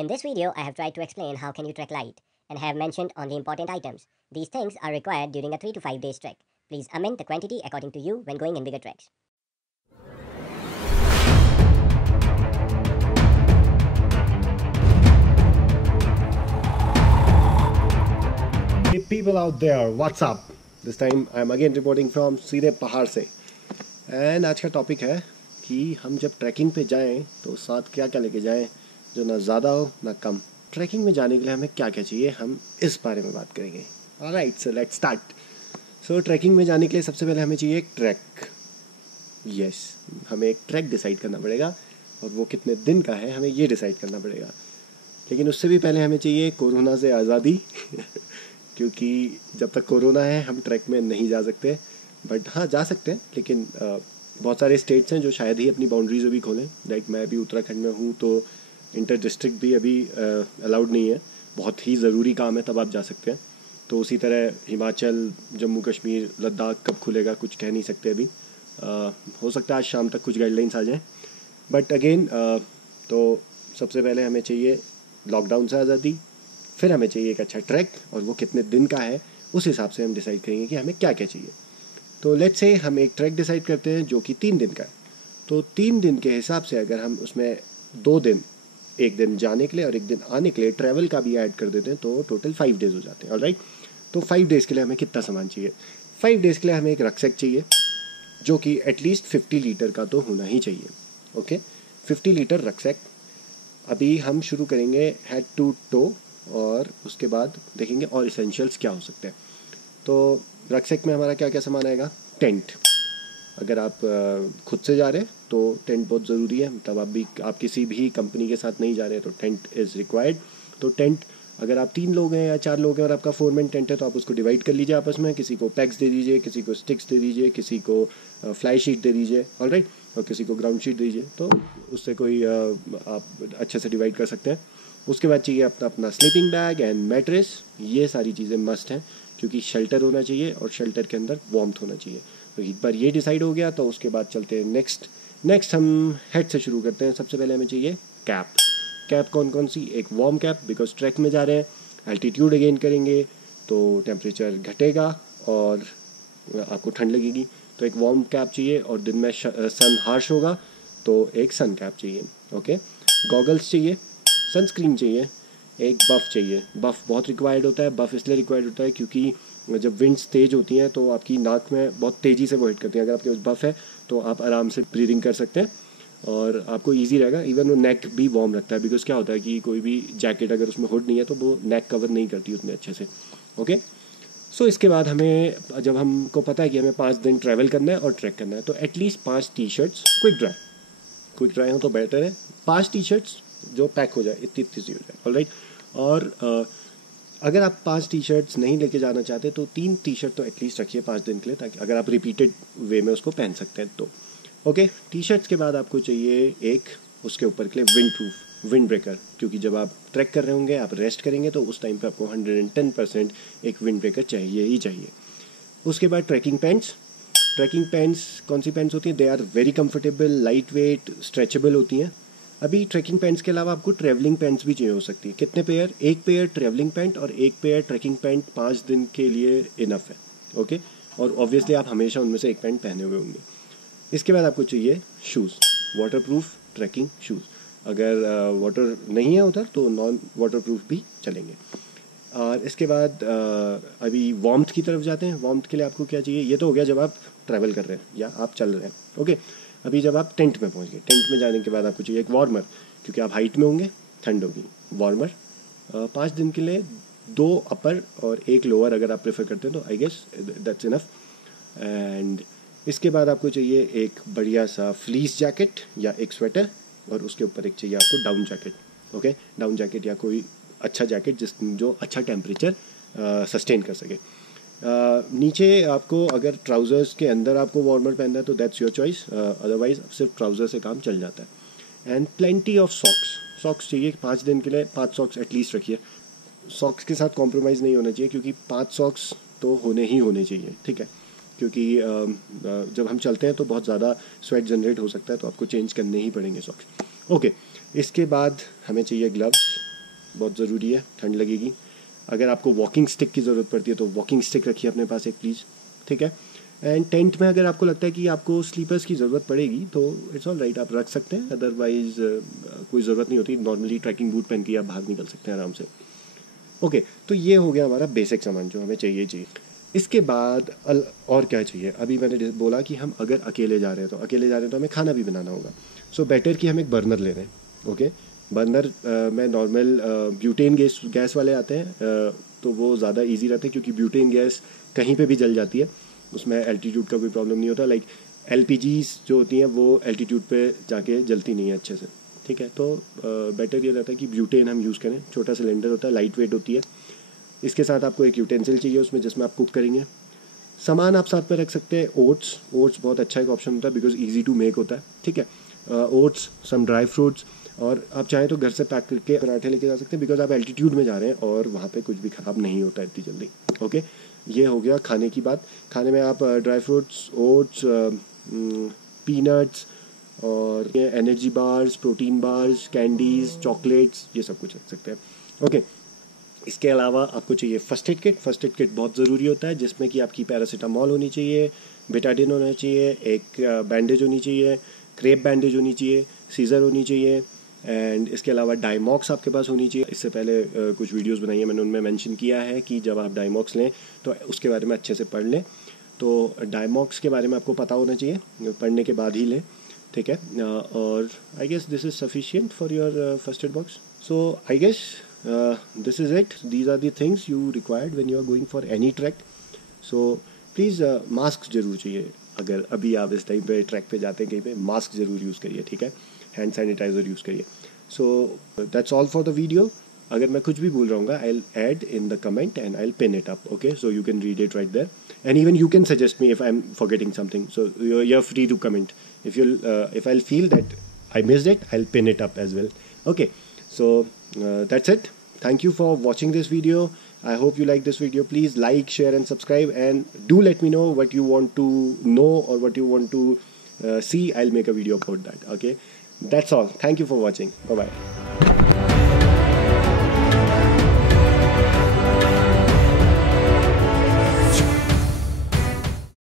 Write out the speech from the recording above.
In this video, I have tried to explain how can you trek light and have mentioned only important items. These things are required during a 3 to 5 days trek. Please amend the quantity according to you when going in bigger treks. Hey people out there, what's up? This time I'm again reporting from सीधे पहाड़ से. And आज का topic है कि हम जब trekking पे जाएं तो साथ क्या क्या लेके जाएं जो ना ज़्यादा हो ना कम. ट्रैकिंग में जाने के लिए हमें क्या क्या चाहिए, हम इस बारे में बात करेंगे. Alright, so let's start. So trekking में जाने के लिए सबसे पहले हमें चाहिए एक ट्रैक. यस, हमें एक ट्रैक डिसाइड करना पड़ेगा और वो कितने दिन का है हमें ये डिसाइड करना पड़ेगा. लेकिन उससे भी पहले हमें चाहिए कोरोना से आज़ादी क्योंकि जब तक कोरोना है हम ट्रैक में नहीं जा सकते. बट हाँ, जा सकते हैं, लेकिन बहुत सारे स्टेट्स हैं जो शायद ही अपनी बाउंड्रीज अभी खोलें. लाइक मैं अभी उत्तराखंड में हूँ तो इंटर डिस्ट्रिक्ट भी अभी अलाउड नहीं है. बहुत ही ज़रूरी काम है तब आप जा सकते हैं. तो उसी तरह हिमाचल, जम्मू कश्मीर, लद्दाख कब खुलेगा कुछ कह नहीं सकते अभी. हो सकता है आज शाम तक कुछ गाइडलाइंस आ जाएँ. बट अगेन तो सबसे पहले हमें चाहिए लॉकडाउन से आज़ादी, फिर हमें चाहिए एक अच्छा ट्रैक, और वो कितने दिन का है उस हिसाब से हम डिसाइड करेंगे कि हमें क्या क्या चाहिए. तो लेट्स से हम एक ट्रैक डिसाइड करते हैं जो कि 3 दिन का है. तो 3 दिन के हिसाब से अगर हम उसमें 2 दिन, एक दिन जाने के लिए और एक दिन आने के लिए ट्रैवल का भी ऐड कर देते हैं तो टोटल 5 डेज़ हो जाते हैं. ऑलराइट, तो 5 डेज़ के लिए हमें कितना सामान चाहिए? 5 डेज़ के लिए हमें एक रक्सैक चाहिए जो कि एटलीस्ट 50 लीटर का तो होना ही चाहिए. Okay, 50 litre rucksack. अभी हम शुरू करेंगे हेड टू टो और उसके बाद देखेंगे और इसेंशियल्स क्या हो सकते हैं. तो रक्सैक में हमारा क्या क्या सामान आएगा? टेंट. अगर आप खुद से जा रहे हैं तो टेंट बहुत ज़रूरी है. मतलब आप किसी भी कंपनी के साथ नहीं जा रहे हैं तो टेंट इज़ रिक्वायर्ड. तो टेंट, अगर आप 3 लोग हैं या 4 लोग हैं और आपका 4 मैन टेंट है तो आप उसको डिवाइड कर लीजिए आपस में. किसी को पैक्स दे दीजिए, किसी को स्टिक्स दे दीजिए, किसी को फ्लाई शीट दे दीजिए. ऑलराइट, और किसी को ग्राउंड शीट दीजिए. तो उससे कोई आप अच्छे से डिवाइड कर सकते हैं. उसके बाद चाहिए अपना स्लीपिंग बैग एंड मैट्रेस. ये सारी चीज़ें मस्ट हैं क्योंकि शेल्टर होना चाहिए और शेल्टर के अंदर वार्मथ होना चाहिए. तो एक बार ये डिसाइड हो गया तो उसके बाद चलते हैं नेक्स्ट हम हेड से शुरू करते हैं. सबसे पहले हमें चाहिए कैप. कैप कौन कौन सी? एक वार्म कैप, बिकॉज ट्रैक में जा रहे हैं, एल्टीट्यूड अगेन करेंगे तो टेम्परेचर घटेगा और आपको ठंड लगेगी. तो एक वार्म कैप चाहिए. और दिन में सन हार्श होगा तो एक सन कैप चाहिए. ओके, गॉगल्स चाहिए, सनस्क्रीन चाहिए, एक बफ़ चाहिए. बफ़ बहुत रिक्वायर्ड होता है. बफ़ इसलिए रिक्वायर्ड होता है क्योंकि जब विंड्स तेज़ होती हैं तो आपकी नाक में बहुत तेज़ी से वो हिट करती हैं. अगर आपके पास बफ़ है तो आप आराम से ब्रीदिंग कर सकते हैं और आपको इजी रहेगा. इवन वो नेक भी वार्म रखता है, बिकॉज क्या होता है कि कोई भी जैकेट अगर उसमें हुड नहीं है तो वो नेक कवर नहीं करती उतने अच्छे से. ओके, सो इसके बाद हमें, जब हमको पता है कि हमें 5 दिन ट्रैवल करना है और ट्रैक करना है, तो at least 5 T shirts quick dry हो तो बेटर है. 5 टी शर्ट्स जो पैक हो जाए, इतनी सी हो जाए. ऑलराइट, और अगर आप 5 टी शर्ट्स नहीं लेके जाना चाहते तो 3 टी शर्ट तो एटलीस्ट रखिए 5 दिन के लिए, ताकि अगर आप रिपीटेड वे में उसको पहन सकते हैं तो. ओके, टी शर्ट्स के बाद आपको चाहिए एक उसके ऊपर के लिए विंड ब्रेकर, क्योंकि जब आप ट्रैक कर रहे होंगे, आप रेस्ट करेंगे तो उस टाइम पे आपको 110% एक विंड ब्रेकर चाहिए ही चाहिए. उसके बाद ट्रैकिंग पैंट्स. ट्रैकिंग पैंट्स कौन सी पैंट्स होती हैं? They are very comfortable, lightweight, stretchable होती हैं. अभी ट्रैकिंग पैंट्स के अलावा आपको ट्रैवलिंग पैंट्स भी चाहिए हो सकती है. कितने पेयर? एक पेयर ट्रैवलिंग पैंट और एक पेयर ट्रैकिंग पैंट 5 दिन के लिए इनफ है. ओके, और ऑब्वियसली आप हमेशा उनमें से एक पैंट पहने हुए होंगे. इसके बाद आपको चाहिए शूज़, वाटरप्रूफ ट्रैकिंग शूज़. अगर वाटर नहीं है उधर तो नॉन वाटरप्रूफ भी चलेंगे. और इसके बाद अभी वार्मथ की तरफ जाते हैं. वार्मथ के लिए आपको क्या चाहिए? ये तो हो गया जब आप ट्रैवल कर रहे हैं या आप चल रहे हैं. ओके, अभी जब आप टेंट में पहुंच गए, टेंट में जाने के बाद आपको चाहिए एक वार्मर, क्योंकि आप हाइट में होंगे, ठंड होगी. वार्मर 5 दिन के लिए 2 अपर और 1 लोअर अगर आप प्रेफर करते हैं तो I guess that's enough. And इसके बाद आपको चाहिए एक बढ़िया सा फ्लीस जैकेट या एक स्वेटर, और उसके ऊपर एक चाहिए आपको down jacket. Okay, down jacket या कोई अच्छा जैकेट जो अच्छा टेम्परेचर सस्टेन कर सके. नीचे आपको अगर ट्राउज़र्स के अंदर आपको वार्मर पहनना है तो दैट्स योर चॉइस, अदरवाइज सिर्फ ट्राउज़र से काम चल जाता है. एंड प्लेंटी ऑफ सॉक्स चाहिए 5 दिन के लिए. 5 सॉक्स एटलीस्ट रखिए. सॉक्स के साथ कॉम्प्रोमाइज़ नहीं होना चाहिए, क्योंकि 5 सॉक्स तो होने चाहिए. ठीक है, क्योंकि जब हम चलते हैं तो बहुत ज़्यादा स्वेट जनरेट हो सकता है, तो आपको चेंज करने ही पड़ेंगे सॉक्स. ओके, इसके बाद हमें चाहिए ग्लव्स. बहुत ज़रूरी है, ठंड लगेगी। अगर आपको वॉकिंग स्टिक की ज़रूरत पड़ती है तो वॉकिंग स्टिक रखिए अपने पास एक प्लीज़, ठीक है। एंड टेंट में अगर आपको लगता है कि आपको स्लीपर्स की ज़रूरत पड़ेगी तो इट्स ऑल राइट, आप रख सकते हैं, अदरवाइज़ कोई ज़रूरत नहीं होती। नॉर्मली ट्रैकिंग बूट पहन के आप बाहर निकल सकते हैं आराम से। ओके, तो ये हो गया हमारा बेसिक सामान जो हमें चाहिए। इसके बाद और क्या चाहिए, अभी मैंने बोला कि हम अगर अकेले जा रहे हैं तो हमें खाना भी बनाना होगा। सो बेटर कि हम एक बर्नर ले लें। ओके, बर्नर में नॉर्मल ब्यूटेन गैस वाले आते हैं, तो वो ज़्यादा इजी रहते हैं क्योंकि ब्यूटेन गैस कहीं पे भी जल जाती है, उसमें एल्टीट्यूड का कोई प्रॉब्लम नहीं होता। लाइक एलपीजीज जो होती हैं वो एल्टीट्यूड पे जाके जलती नहीं है अच्छे से, ठीक है। तो बेटर ये रहता है कि ब्यूटेन हम यूज़ करें। छोटा सिलेंडर होता है, लाइट वेट होती है। इसके साथ आपको एक यूटेंसिल चाहिए उसमें जिसमें आप कुक करेंगे। सामान आप साथ में रख सकते हैं ओट्स बहुत अच्छा एक ऑप्शन होता है बिकॉज ईजी टू मेक होता है, ठीक है। ओट्स, सम ड्राई फ्रूट्स, और आप चाहें तो घर से पैक करके पराठे लेके जा सकते हैं बिकॉज आप एल्टीट्यूड में जा रहे हैं और वहाँ पे कुछ भी ख़राब नहीं होता इतनी जल्दी। ओके, ये हो गया खाने की बात। खाने में आप ड्राई फ्रूट्स, ओट्स, पीनट्स और ये energy bars, protein bars, candies, chocolates, ये सब कुछ रख सकते हैं। ओके, इसके अलावा आपको चाहिए first aid kit. First aid kit बहुत ज़रूरी होता है जिसमें कि आपकी पैरासीटामॉल होनी चाहिए, बेटाडिन होना चाहिए, एक बैंडेज होनी चाहिए, क्रेप बैंडेज होनी चाहिए, सीज़र होनी चाहिए, एंड इसके अलावा डायमॉक्स आपके पास होनी चाहिए। इससे पहले कुछ वीडियोस बनाई है मैंने, उनमें मेंशन किया है कि जब आप डायमॉक्स लें तो उसके बारे में अच्छे से पढ़ लें। तो डायमॉक्स के बारे में आपको पता होना चाहिए, पढ़ने के बाद ही लें, ठीक है। और I guess this is sufficient for your first aid box. So I guess this is it. These are the things you required when you are going for any trek. So please mask ज़रूर चाहिए। अगर अभी आप इस time पे track पे जाते हैं कहीं पे, मास्क ज़रूर यूज़ करिए, ठीक है। हैंड सैनिटाइज़र यूज़ करिए। So that's all for the video. अगर मैं कुछ भी भूल रहा हूँ I will add in the comment and I will pin it up, okay, so you can read it right there and even you can suggest me if I'm forgetting something, so you're free to comment. If I'll feel that I missed it, I'll pin it up as well. Okay, so that's it. Thank you for watching this video. I hope you like this video. Please like, share and subscribe, and do let me know what you want to know or what you want to see. I'll make a video about that. Okay, that's all. Thank you for watching. Bye bye.